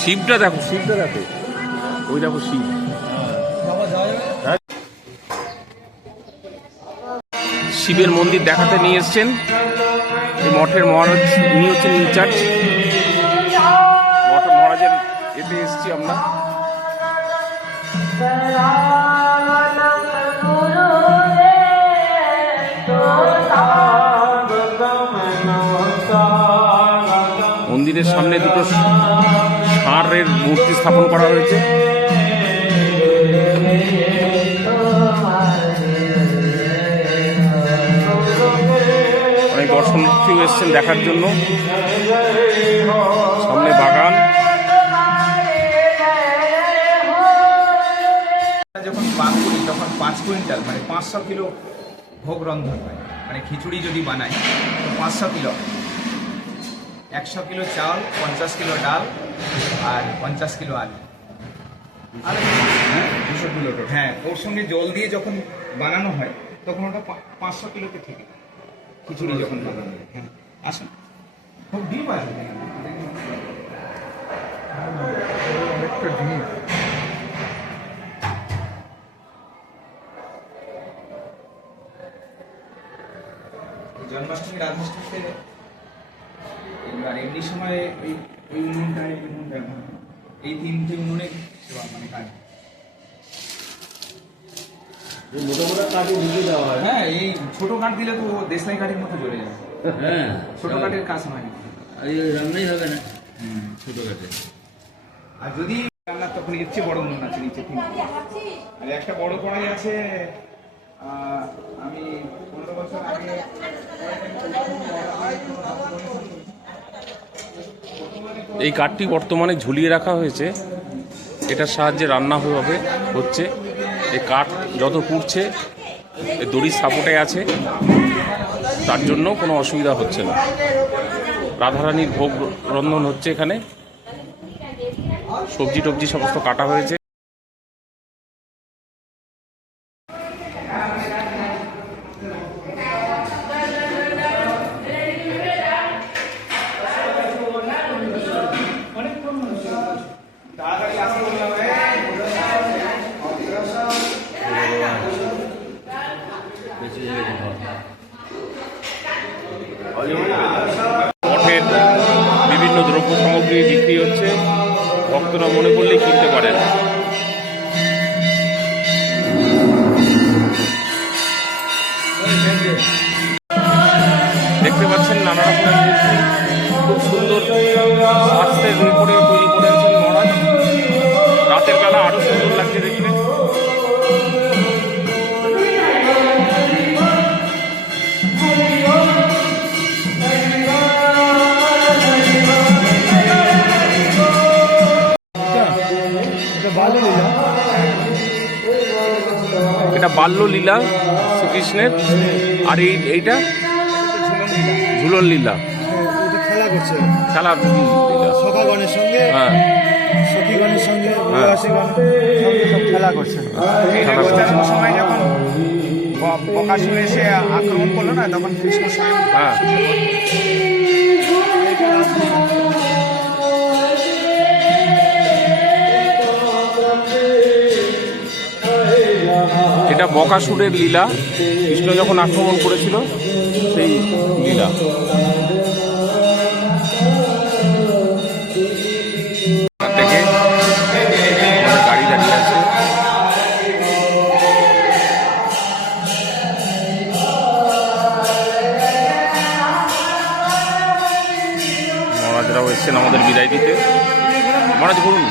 শিবটা দেখো, শিবটা দেখো, ওই দেখো শিব। শিবের মন্দির দেখাতে নিয়ে এসছেন এই মঠের মহারাজ, ইনি হচ্ছেন ইনচার্জ। মঠ মহারাজের এতে এসছি আমরা। মন্দিরের সামনে দুটো ষাঁড়ের মূর্তি স্থাপন করা হয়েছে। অনেক দর্শনার্থীও এসছেন দেখার জন্য। সামনে বাগান। যখন পাক করি তখন 5 কুইন্টাল মানে 500 কিলো ভোগ রন্ধন হয়। মানে খিচুড়ি যদি বানাই তো 500 কিলো, 100 কিলো চাল, 50 কিলো ডাল আর 50 কিলো আলু। আর 200 কিলো, হ্যাঁ, ওর সঙ্গে জল দিয়ে যখন বানানো হয় তখন ওটা 500 কিলোতে থেকে খিচুড়ি যখন বানানো হয়। হ্যাঁ, আসুন, খুব ডিপ আছে একটা ডিপ। জন্মাষ্টমী, রাধাষ্টমীতে এবার এমনি সময় এই উনুনটা এই 3টে উনুনে সেবা মানে কাজ। মোটামোটা কাঠে নিয়ে দেওয়া হয়। হ্যাঁ, এই ছোট কাঠ দিলে তো দেশলাই কাঠের মতো জ্বলে যাবে। হ্যাঁ, ছোট কাঠের কাজ হয় না, এই রান্নাই হবে না ছোট কাঠে। আর যদি রান্নার তখন ইচ্ছে বড় উনুন আছে নিচে 3টে, আর একটা বড় কড়াই আছে। আমি 15 বছর আগে এই কাঠটি বর্তমানে ঝুলিয়ে রাখা হয়েছে, এটার সাহায্যে রান্না হচ্ছে। এই কাঠ যত পুড়ছে এই দড়ির সাপোর্টে আছে, তার জন্য কোনো অসুবিধা হচ্ছে না। রাধারানীর ভোগ রন্ধন হচ্ছে এখানে, সবজি টবজি সমস্ত কাটা হয়েছে। মঠের বিভিন্ন দ্রব্য সামগ্রী বিক্রি হচ্ছে, ভক্তরা মনে করলেই কিনতে পারেন। দেখতে পাচ্ছেন নানা রকমের মূর্তি, খুব সুন্দর স্বাস্থ্যের উপরে তৈরি করেছেন মহারাজ। রাতের বেলা আরো সুন্দর লাগছে দেখতে। এটা বাল্যলীলা শ্রীকৃষ্ণের, আর এইটা ঝুলন লীলা, খেলা লীলা সখাগণের সঙ্গে, হ্যাঁ, সখীগণের সঙ্গে, খেলা করছেন। সময় যখন বকাসুর এসে আক্রমণ করলো না, তখন কৃষ্ণ স্বয়ং হ্যাঁ। এটা বকাসুরের লীলা, কৃষ্ণ যখন আক্রমণ করেছিল সেই লীলা। থেকে গাড়ি দাঁড়িয়ে আছে। মহারাজরাও এসছেন আমাদের বিদায় দিতে। মহারাজ বলুন।